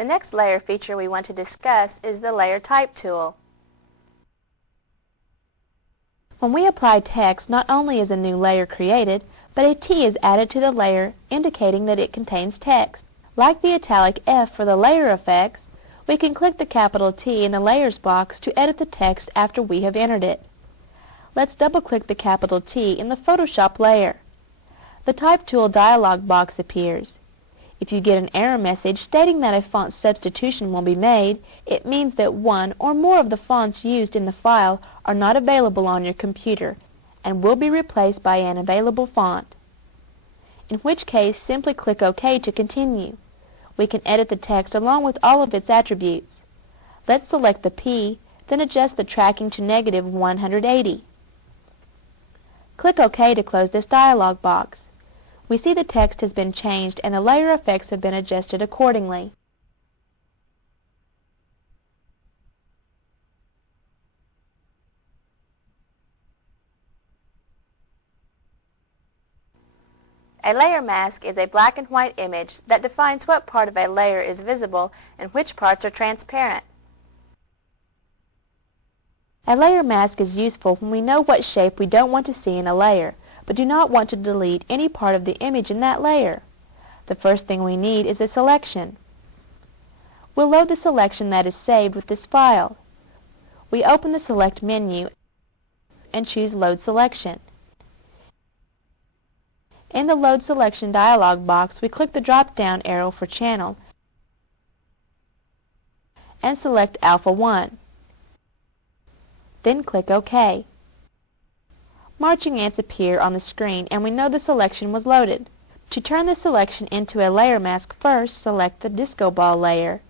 The next layer feature we want to discuss is the Layer Type tool. When we apply text, not only is a new layer created, but a T is added to the layer indicating that it contains text. Like the italic F for the layer effects, we can click the capital T in the Layers box to edit the text after we have entered it. Let's double-click the capital T in the Photoshop layer. The Type tool dialog box appears. If you get an error message stating that a font substitution will be made, it means that one or more of the fonts used in the file are not available on your computer and will be replaced by an available font. In which case, simply click OK to continue. We can edit the text along with all of its attributes. Let's select the P, then adjust the tracking to -180. Click OK to close this dialog box. We see the text has been changed and the layer effects have been adjusted accordingly. A layer mask is a black and white image that defines what part of a layer is visible and which parts are transparent. A layer mask is useful when we know what shape we don't want to see in a layer, but do not want to delete any part of the image in that layer. The first thing we need is a selection. We'll load the selection that is saved with this file. We open the Select menu and choose Load Selection. In the Load Selection dialog box, we click the drop-down arrow for Channel and select Alpha 1. Then click OK. Marching ants appear on the screen and we know the selection was loaded. To turn the selection into a layer mask, first select the disco ball layer.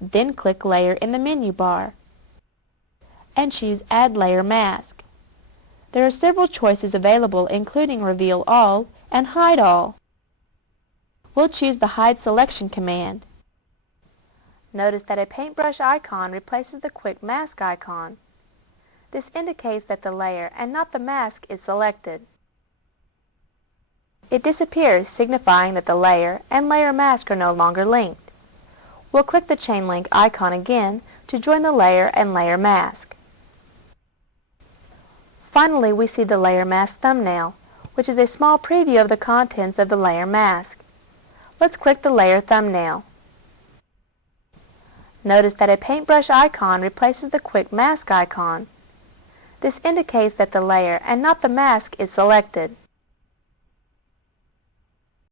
Then click Layer in the menu bar and choose Add Layer Mask. There are several choices available, including Reveal All and Hide All. We'll choose the Hide Selection command. Notice that a paintbrush icon replaces the quick mask icon. This indicates that the layer and not the mask is selected. It disappears, signifying that the layer and layer mask are no longer linked. We'll click the chain link icon again to join the layer and layer mask. Finally, we see the layer mask thumbnail, which is a small preview of the contents of the layer mask. Let's click the layer thumbnail. Notice that a paintbrush icon replaces the quick mask icon. This indicates that the layer and not the mask is selected.